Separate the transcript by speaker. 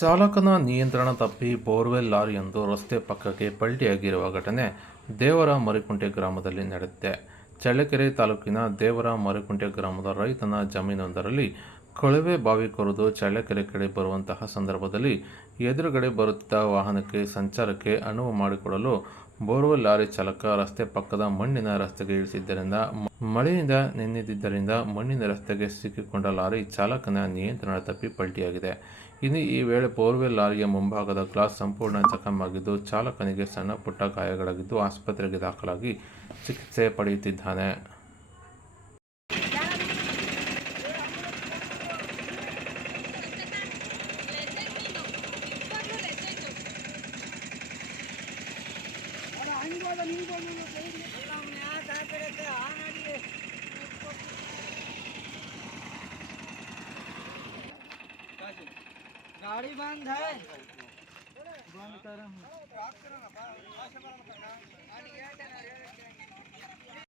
Speaker 1: ಚಾಲಕನ ನಿಯಂತ್ರಣ ತಪ್ಪಿ ಬೋರ್ವೆಲ್ ಲಾರಿಯೊಂದು ರಸ್ತೆ ಪಕ್ಕಕ್ಕೆ ಪಲ್ಟಿಯಾಗಿರುವ ಘಟನೆ ದೇವರ ಮರಿಕುಂಟೆ ಗ್ರಾಮದಲ್ಲಿ ನಡೆದಿದೆ. ಚಳ್ಳಕೆರೆ ತಾಲೂಕಿನ ದೇವರ ಮರಿಕುಂಟೆ ಗ್ರಾಮದ ರೈತನ ಜಮೀನೊಂದರಲ್ಲಿ ಕೊಳವೆ ಬಾವಿ ಕೊರೆದು ಚಳ್ಳಕೆರೆ ಕಡೆ ಬರುವಂತಹ ಸಂದರ್ಭದಲ್ಲಿ ಎದುರುಗಡೆ ಬರುತ್ತಿದ್ದ ವಾಹನಕ್ಕೆ ಸಂಚಾರಕ್ಕೆ ಅನುವು ಮಾಡಿಕೊಡಲು ಬೋರ್ವೆಲ್ ಲಾರಿ ಚಾಲಕ ರಸ್ತೆ ಪಕ್ಕದ ಮಣ್ಣಿನ ರಸ್ತೆಗೆ ಇಳಿಸಿದ್ದರಿಂದ ಮಳೆಯಿಂದ ನೆನೆದಿದ್ದರಿಂದ ಮಣ್ಣಿನ ರಸ್ತೆಗೆ ಸಿಕ್ಕಿಕೊಂಡ ಲಾರಿ ಚಾಲಕನ ನಿಯಂತ್ರಣ ತಪ್ಪಿ ಪಲ್ಟಿಯಾಗಿದೆ. ಇನ್ನು ಈ ವೇಳೆ ಬೋರ್ವೆಲ್ ಲಾರಿಯ ಮುಂಭಾಗದ ಗ್ಲಾಸ್ ಸಂಪೂರ್ಣ ಜಖಮಾಗಿದ್ದು ಚಾಲಕನಿಗೆ ಸಣ್ಣ ಪುಟ್ಟ ಗಾಯಗಳಾಗಿದ್ದು ಆಸ್ಪತ್ರೆಗೆ ದಾಖಲಾಗಿ ಚಿಕಿತ್ಸೆ ಪಡೆಯುತ್ತಿದ್ದಾನೆ.
Speaker 2: गाड़ी बंद है। बंद कर